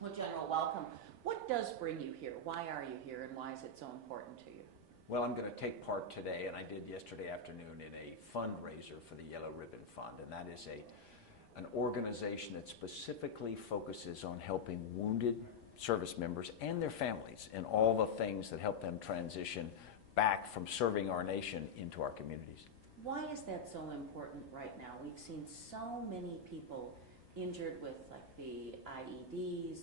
Well, General, welcome. What does bring you here? Why are you here, and why is it so important to you? Well, I'm going to take part today, and I did yesterday afternoon, in a fundraiser for the Yellow Ribbon Fund, and that is an organization that specifically focuses on helping wounded service members and their families in all the things that help them transition back from serving our nation into our communities. Why is that so important right now? We've seen so many people injured with like the IEDs.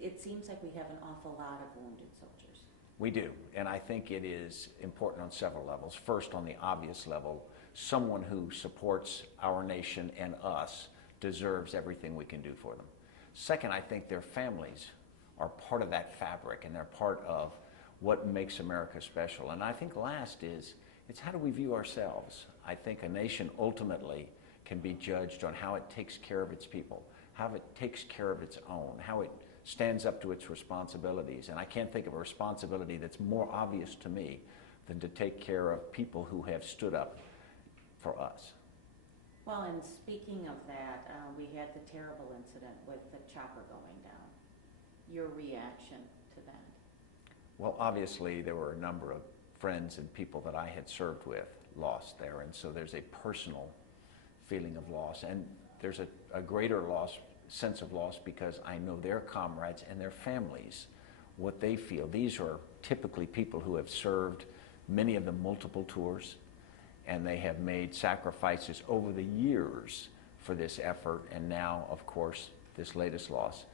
It seems like we have an awful lot of wounded soldiers. We do, and I think it is important on several levels. First, on the obvious level, someone who supports our nation and us deserves everything we can do for them. Second, I think their families are part of that fabric, and they're part of what makes America special. And I think last is, it's how do we view ourselves? I think a nation ultimately can be judged on how it takes care of its people, how it takes care of its own, how it stands up to its responsibilities. And I can't think of a responsibility that's more obvious to me than to take care of people who have stood up for us. Well, and speaking of that, we had the terrible incident with the chopper going down. Your reaction to that? Well, obviously there were a number of friends and people that I had served with lost there, and so there's a personal feeling of loss, and there's a greater sense of loss because I know their comrades and their families, what they feel. These are typically people who have served, many of them multiple tours, and they have made sacrifices over the years for this effort, and now, of course, this latest loss.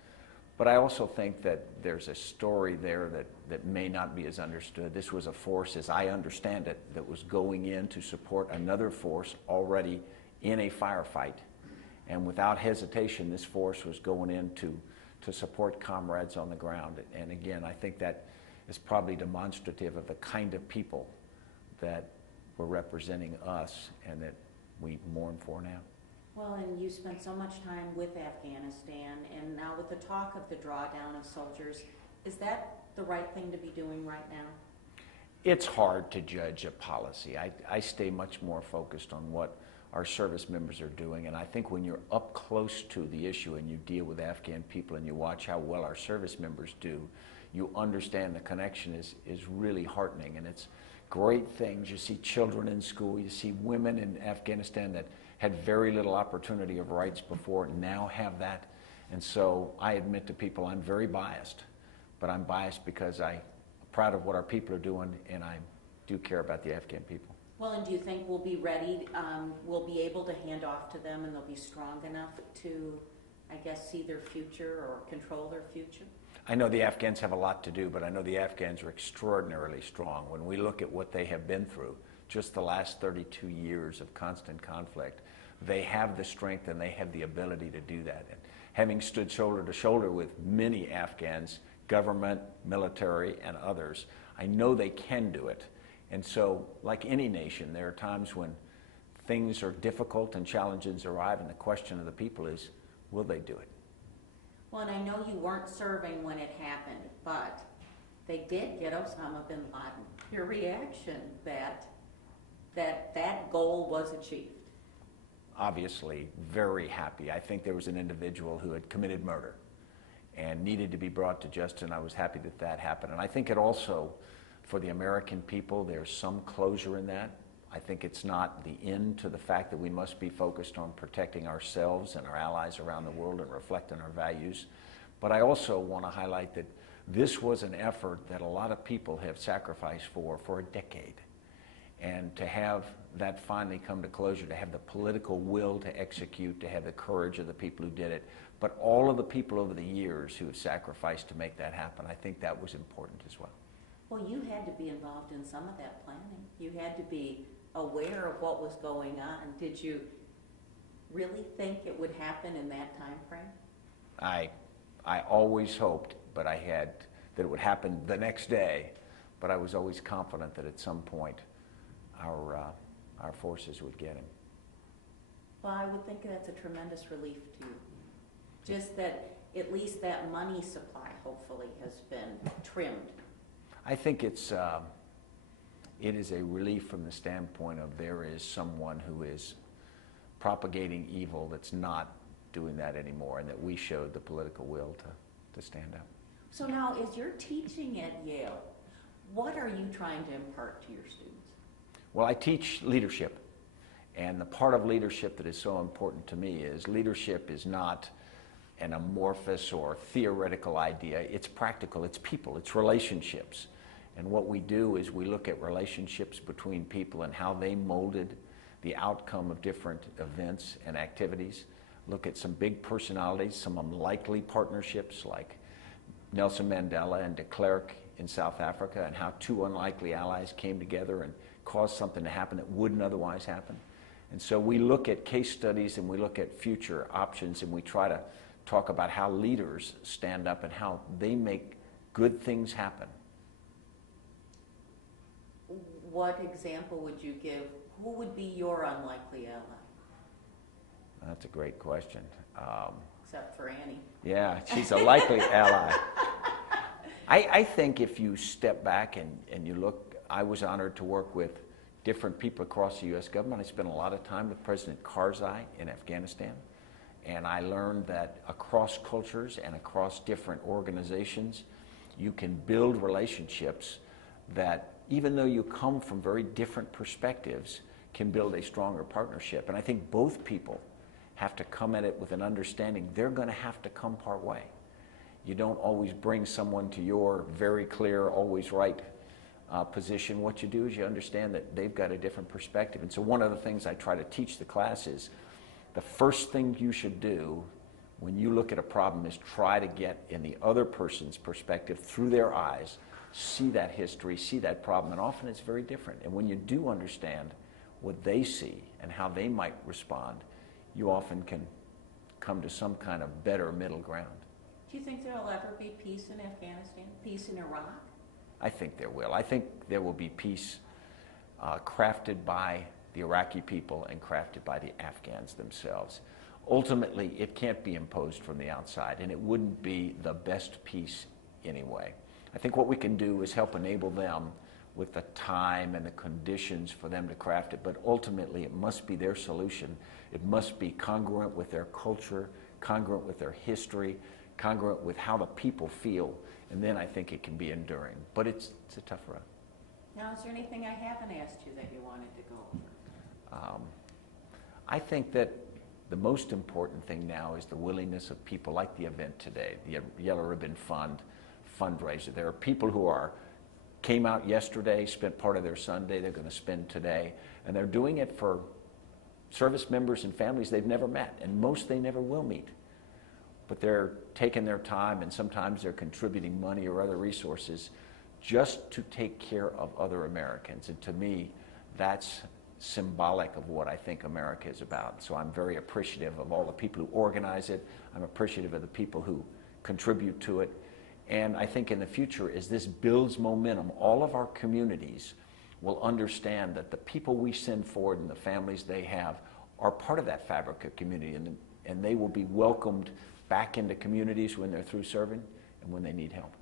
But I also think that there's a story there that may not be as understood. This was a force, as I understand it, that was going in to support another force already in a firefight. And without hesitation, this force was going in to support comrades on the ground. And again, I think that is probably demonstrative of the kind of people that were representing us and that we mourn for now. Well, and you spent so much time with Afghanistan, and now with the talk of the drawdown of soldiers, is that the right thing to be doing right now? It's hard to judge a policy. I stay much more focused on what our service members are doing, and I think when you're up close to the issue and you deal with Afghan people and you watch how well our service members do, you understand the connection is really heartening, and it's great things. You see children in school, you see women in Afghanistan that had very little opportunity of rights before now have that. And so I admit to people I'm very biased, but I'm biased because I'm proud of what our people are doing, and I do care about the Afghan people. Well, and do you think we'll be ready, we'll be able to hand off to them and they'll be strong enough to, I guess, see their future or control their future? I know the Afghans have a lot to do, but I know the Afghans are extraordinarily strong. When we look at what they have been through, just the last 32 years of constant conflict, they have the strength and they have the ability to do that. And having stood shoulder to shoulder with many Afghans, government, military, and others, I know they can do it. And so, like any nation, there are times when things are difficult and challenges arrive, and the question of the people is, will they do it? Well, and I know you weren't serving when it happened, but they did get Osama bin Laden. Your reaction that goal was achieved? Obviously, very happy. I think there was an individual who had committed murder and needed to be brought to justice, and I was happy that that happened. And I think it also, for the American people, there's some closure in that. I think it's not the end to the fact that we must be focused on protecting ourselves and our allies around the world and reflecting our values. But I also want to highlight that this was an effort that a lot of people have sacrificed for a decade. And to have that finally come to closure, to have the political will to execute, to have the courage of the people who did it, but all of the people over the years who have sacrificed to make that happen, I think that was important as well. Well, you had to be involved in some of that planning. You had to be aware of what was going on. Did you really think it would happen in that time frame? I always hoped, but that it would happen the next day, but I was always confident that at some point our forces would get him. Well, I would think that's a tremendous relief to you. Just that at least that money supply hopefully has been trimmed. I think it is a relief from the standpoint of there is someone who is propagating evil that's not doing that anymore, and that we showed the political will to stand up. So now, as you're teaching at Yale, what are you trying to impart to your students? Well, I teach leadership, and the part of leadership that is so important to me is leadership is not an amorphous or theoretical idea. It's practical, it's people, it's relationships. And what we do is we look at relationships between people and how they molded the outcome of different events and activities. Look at some big personalities, some unlikely partnerships like Nelson Mandela and de Klerk in South Africa, and how two unlikely allies came together and caused something to happen that wouldn't otherwise happen. And so we look at case studies and we look at future options, and we try to talk about how leaders stand up and how they make good things happen. What example would you give? Who would be your unlikely ally? That's a great question. Except for Annie. Yeah, she's a likely ally. I think if you step back and you look, I was honored to work with different people across the U.S. government. I spent a lot of time with President Karzai in Afghanistan, and I learned that across cultures and across different organizations, you can build relationships that, even though you come from very different perspectives, can build a stronger partnership. And I think both people have to come at it with an understanding they're going to have to come part way. You don't always bring someone to your very clear, always right position. What you do is you understand that they've got a different perspective. And so one of the things I try to teach the class is the first thing you should do when you look at a problem is try to get in the other person's perspective through their eyes, see that history, see that problem, and often it's very different. And when you do understand what they see and how they might respond, you often can come to some kind of better middle ground. Do you think there will ever be peace in Afghanistan, peace in Iraq? I think there will. I think there will be peace crafted by the Iraqi people and crafted by the Afghans themselves. Ultimately, it can't be imposed from the outside, and it wouldn't be the best peace anyway. I think what we can do is help enable them with the time and the conditions for them to craft it, but ultimately it must be their solution. It must be congruent with their culture, congruent with their history, congruent with how the people feel, and then I think it can be enduring. But it's a tough road. Now, is there anything I haven't asked you that you wanted to go over? I think that the most important thing now is the willingness of people like the event today, the Yellow Ribbon Fund fundraiser. There are people who came out yesterday, spent part of their Sunday, they're going to spend today, and they're doing it for service members and families they've never met, and most they never will meet. But they're taking their time, and sometimes they're contributing money or other resources just to take care of other Americans. And to me, that's symbolic of what I think America is about. So I'm very appreciative of all the people who organize it. I'm appreciative of the people who contribute to it. And I think in the future, as this builds momentum, all of our communities will understand that the people we send forward and the families they have are part of that fabric of community, and they will be welcomed back into communities when they're through serving and when they need help.